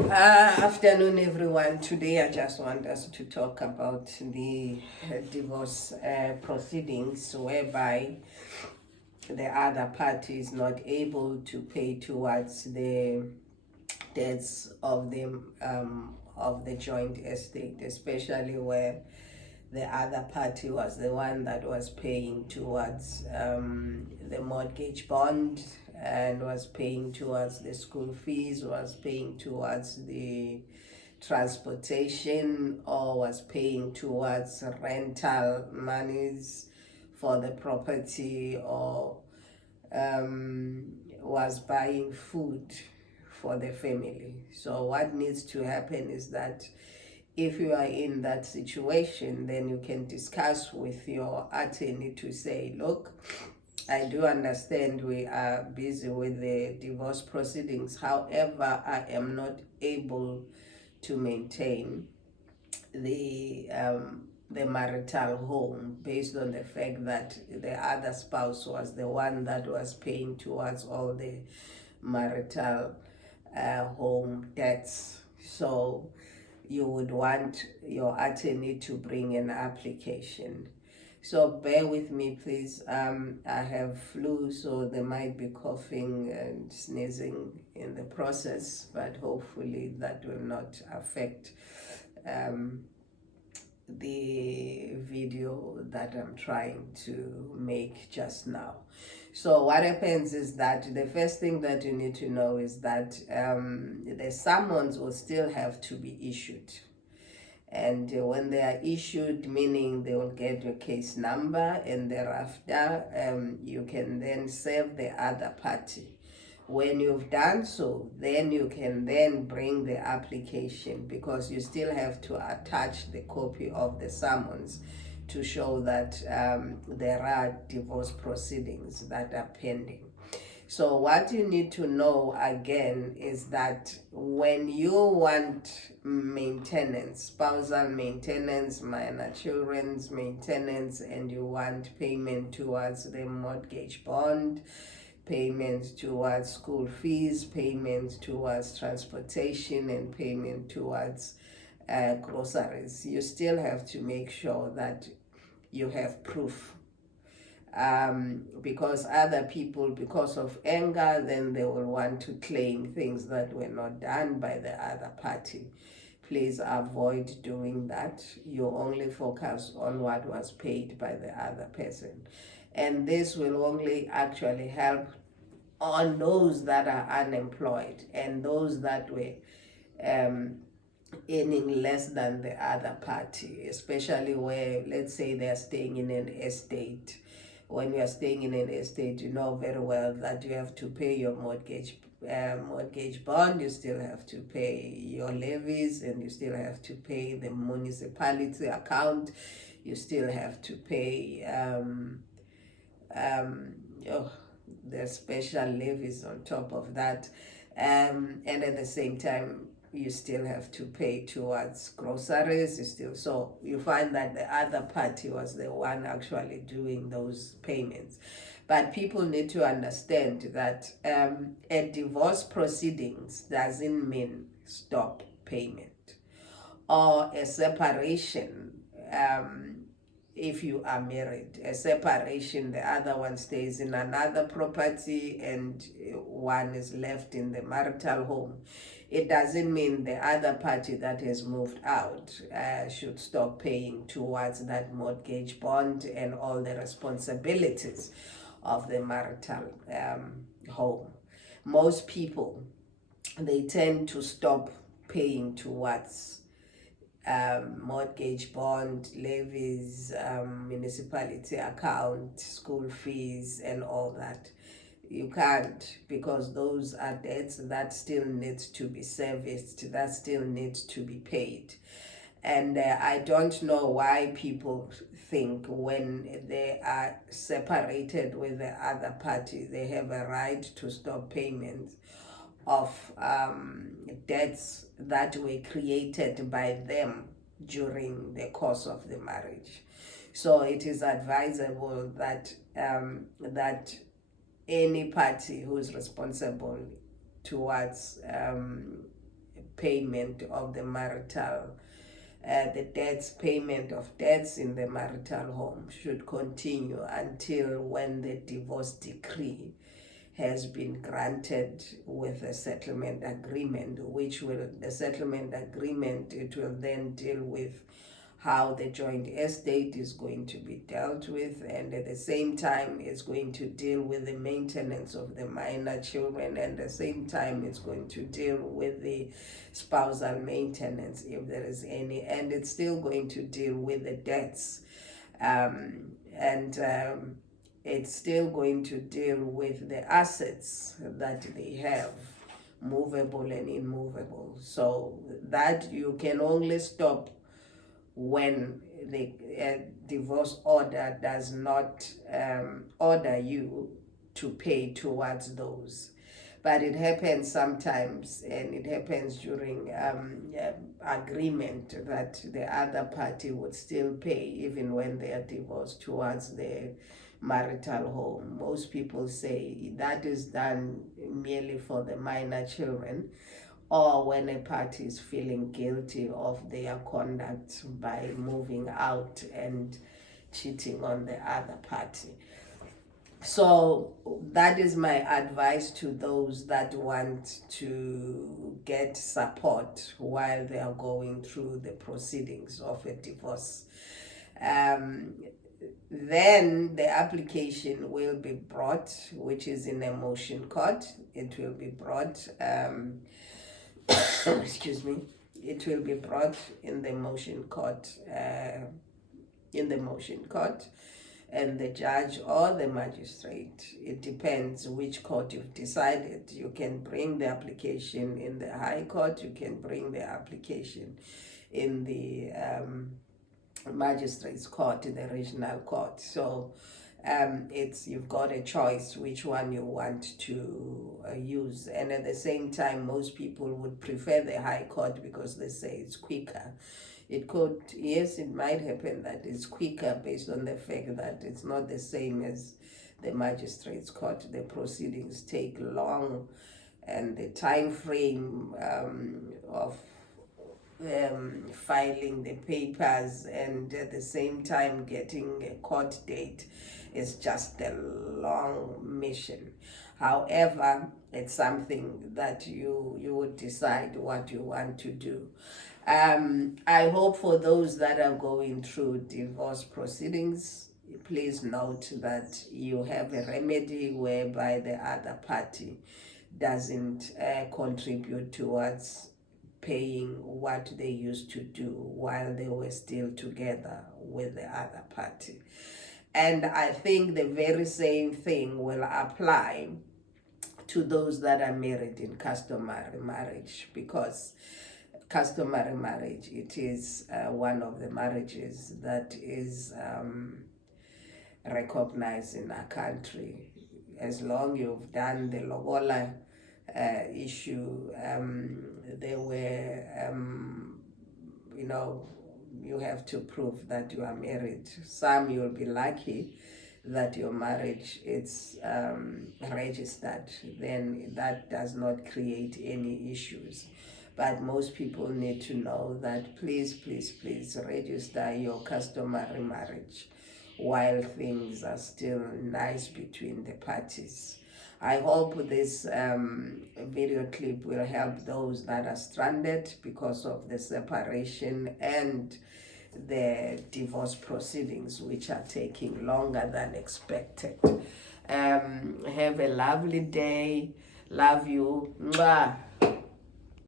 Afternoon, everyone. Today, I just want us to talk about the divorce proceedings whereby the other party is not able to pay towards the debts of the joint estate, especially where the other party was the one that was paying towards the mortgage bond and was paying towards the school fees, was paying towards the transportation, or was paying towards rental monies for the property, or was buying food for the family. So what needs to happen is that if you are in that situation, then you can discuss with your attorney to say, look, I do understand we are busy with the divorce proceedings. However, I am not able to maintain the marital home based on the fact that the other spouse was the one that was paying towards all the marital home debts. So you would want your attorney to bring an application. So bear with me, please. I have flu, so there might be coughing and sneezing in the process, but hopefully that will not affect the video that I'm trying to make just now. So what happens is that the first thing that you need to know is that the summons will still have to be issued. And when they are issued, meaning they will get your case number, and thereafter you can then serve the other party. When you've done so, then you can then bring the application, because you still have to attach the copy of the summons to show that there are divorce proceedings that are pending. So what you need to know again is that when you want maintenance, spousal maintenance, minor children's maintenance, and you want payment towards the mortgage bond, payment towards school fees, payment towards transportation, and payment towards groceries, you still have to make sure that you have proof, because other people, because of anger, then they will want to claim things that were not done by the other party. Please avoid doing that. You only focus on what was paid by the other person, and this will only actually help on those that are unemployed and those that were earning less than the other party, especially where, let's say, they're staying in an estate. When you are staying in an estate, you know very well that you have to pay your mortgage bond, you still have to pay your levies, and you still have to pay the municipality account, you still have to pay the special levies on top of that, and at the same time you still have to pay towards groceries. You still, so you find that the other party was the one actually doing those payments. But people need to understand that a divorce proceedings doesn't mean stop payment, or a separation. If you are married, a separation, the other one stays in another property and one is left in the marital home, it doesn't mean the other party that has moved out should stop paying towards that mortgage bond and all the responsibilities of the marital home. Most people, they tend to stop paying towards mortgage bond, levies, municipality account, school fees, and all that. You can't, because those are debts that still need to be serviced, that still need to be paid. And I don't know why people think when they are separated with the other party, they have a right to stop payments of debts that were created by them during the course of the marriage. So it is advisable that that any party who is responsible towards payment of the marital, the debts, payment of debts in the marital home should continue until when the divorce decree has been granted with a settlement agreement, which will, the settlement agreement, it will then deal with how the joint estate is going to be dealt with, and at the same time it's going to deal with the maintenance of the minor children, and at the same time it's going to deal with the spousal maintenance if there is any, and it's still going to deal with the debts, and it's still going to deal with the assets that they have, movable and immovable. So that you can only stop when the divorce order does not order you to pay towards those. But it happens sometimes, and it happens during agreement, that the other party would still pay even when they are divorced towards the marital home. Most people say that is done merely for the minor children, or when a party is feeling guilty of their conduct by moving out and cheating on the other party. So that is my advice to those that want to get support while they are going through the proceedings of a divorce. Then the application will be brought, which is in a motion court. It will be brought excuse me, it will be brought in the motion court, and the judge or the magistrate, it depends which court you've decided. You can bring the application in the High Court, you can bring the application in the magistrate's court, in the regional court. So you've got a choice which one you want to use, and at the same time most people would prefer the High Court because they say it's quicker. It could, yes, it might happen that it's quicker based on the fact that it's not the same as the magistrate's court. The proceedings take long, and the time frame of filing the papers and at the same time getting a court date is just a long mission. However, it's something that you would decide what you want to do. I hope for those that are going through divorce proceedings, please note that you have a remedy whereby the other party doesn't contribute towards paying what they used to do while they were still together with the other party. And I think the very same thing will apply to those that are married in customary marriage, because customary marriage, it is one of the marriages that is recognized in our country. As long you've done the lobola issue, there were, you have to prove that you are married. Some you'll be lucky that your marriage is registered, then that does not create any issues. But most people need to know that please register your customary marriage while things are still nice between the parties. I hope this video clip will help those that are stranded because of the separation and the divorce proceedings, which are taking longer than expected. Have a lovely day. Love you. Mwah.